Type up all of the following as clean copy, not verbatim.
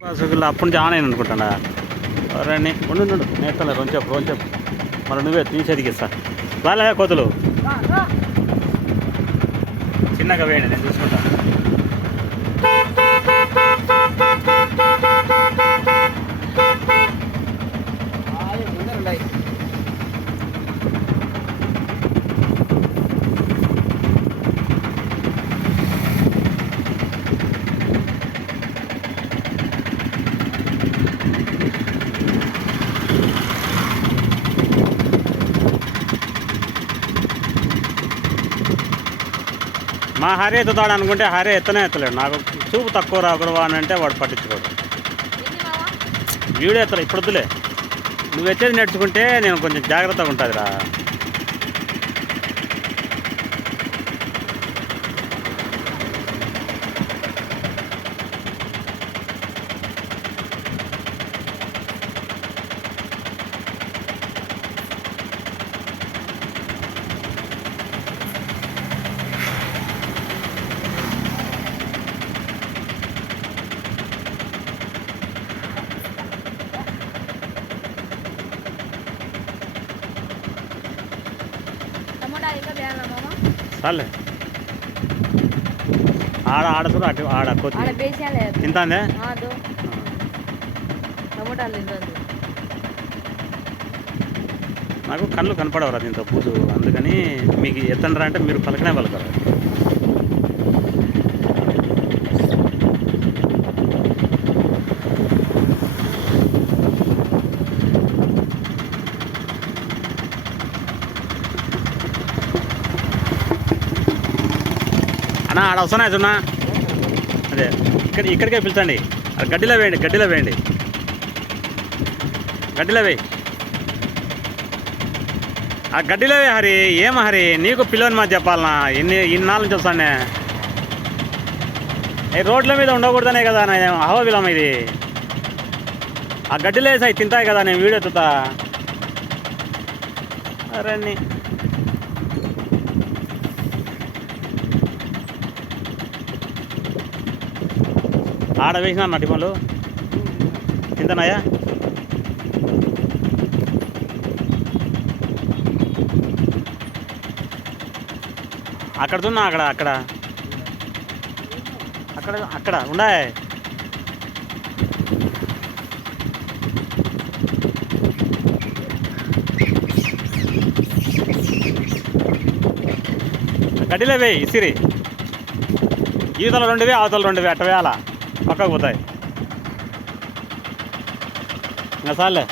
అప్పటి నుంచి ఆన్ అయిన అనుకుంటాడా ఎవరండి ఉండు నేస్తాను రోజు చెప్పు మరి నువ్వే తీసేదికి ఇస్తా రాలే కోతులు చిన్నగా వేయండి నేను చూసుకుంటా మా హరి ఎత్తుతాడు అనుకుంటే హరి ఎత్తనే ఎత్తలేడు నాకు చూపు తక్కువ రాకురవా అని అంటే వాడు పట్టించుకోడు వీడియో ఎత్తలే ఇప్పుడు వద్దులే నువ్వు ఎత్తేది నేర్చుకుంటే నేను కొంచెం జాగ్రత్తగా ఉంటుందిరా చాలే ఆడ చూడ అటు ఆడ తింటాందే నాకు కళ్ళు కనపడవరా దీంతో పూజ అందుకని మీకు ఎత్తండ్రా అంటే మీరు పలకనే పలకరు అన్నా ఆడ వస్తున్నాయి చూన్నా అదే ఇక్కడికే పిలిచండి గడ్డిలో వేయండి గడ్డిలో వేయి ఆ గడ్డిలో వే హరి ఏం హరి నీకు పిల్లని మా చెప్పాలనా ఇన్నాళ్ళ నుంచి వస్తానే రోడ్ల మీద ఉండకూడదనే కదా అహోబిలం ఇది ఆ గడ్డిలో వేసాయి తింటాయి కదా నేను వీడియో ఎత్తుతా అరే ఆడ వేసినా నటిమలు తింతనాయా అక్కడ చూన్నా అక్కడ ఉండాయి గడ్డిలో వేయి ఇసిరి ఈతల 2 అవతల 2 అట్ట వేయాలా పక్కకు పోతాయి ఇంకా సార్లే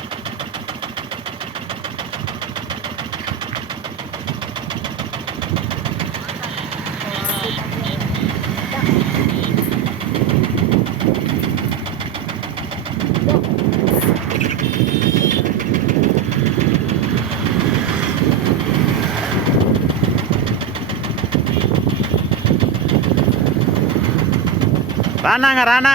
రానా